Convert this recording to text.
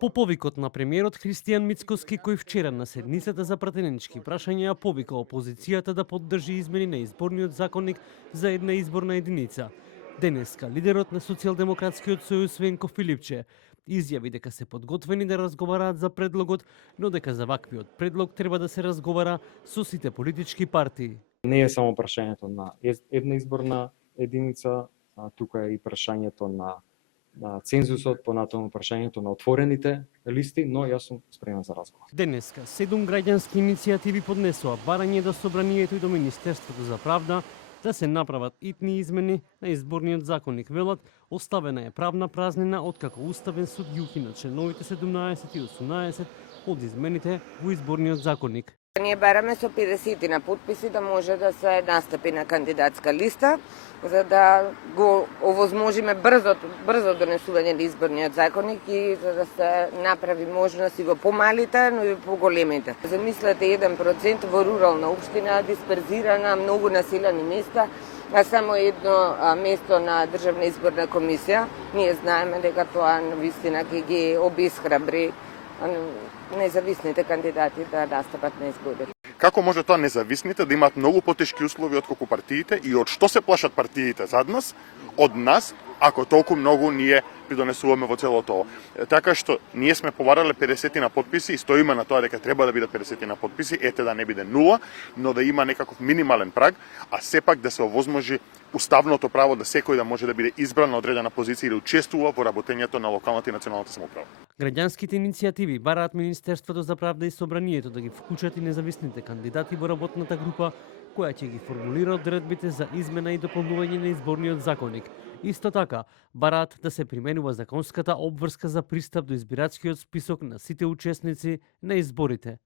По повикот на премиерот Христијан Мицкоски, кој вчера на седницата за пратенички прашања повика опозицијата да поддржи измени на изборниот законник за една изборна единица. Денеска лидерот на Социјалдемократскиот сојуз Венко Филипче изјави дека се подготвени да разговараат за предлогот, но дека за ваквиот предлог треба да се разговара со сите политички партии. Не е само прашањето на една изборна единица, тука е и прашањето на цензусот, понатаму прашањето на отворените листи, но јас сум спремен за разговор. Денеска 7 граѓански иницијативи поднесоа барање до Собранието и до Министерството за правда да се направат итни измени на изборниот законник. Велат, оставена е правна празнина откако Уставен суд ги укина членовите 17 и 18 од измените во изборниот законник. Ние бараме со 50 на подписи да може да се настапи на кандидатска листа, за да го овозможиме брзо донесување на изборниот законник и за да се направи можност и во помалите, но и во големите. Замислете 1% во рурална општина, дисперзирана, многу населени места, а само едно место на Државна изборна комисија. Ние знаеме дека тоа навистина ќе ги обесхрабри независните кандидати да настапат на избори. Како може тоа независните да имаат многу потешки услови отколку партиите и од што се плашат партиите зад нас, од нас, ако толку многу ние придонесуваме во целото ова. Така што ние сме побарале 50 на подписи и стоиме на тоа дека треба да бидат 50 на подписи, ете да не биде 0, но да има некаков минимален праг, а сепак да се овозможи уставното право да секој да може да биде избран на одредена позиција или учествува во работењето на локалната и националната самоуправа. Граѓанските иницијативи бараат Министерството за правда и Собранието да ги вклучат и независните кандидати во работната група која ќе ги формулира одредбите за измена и дополнување на изборниот законник. Исто така, бараат да се применува законската обврска за пристап до избирачкиот список на сите учесници на изборите.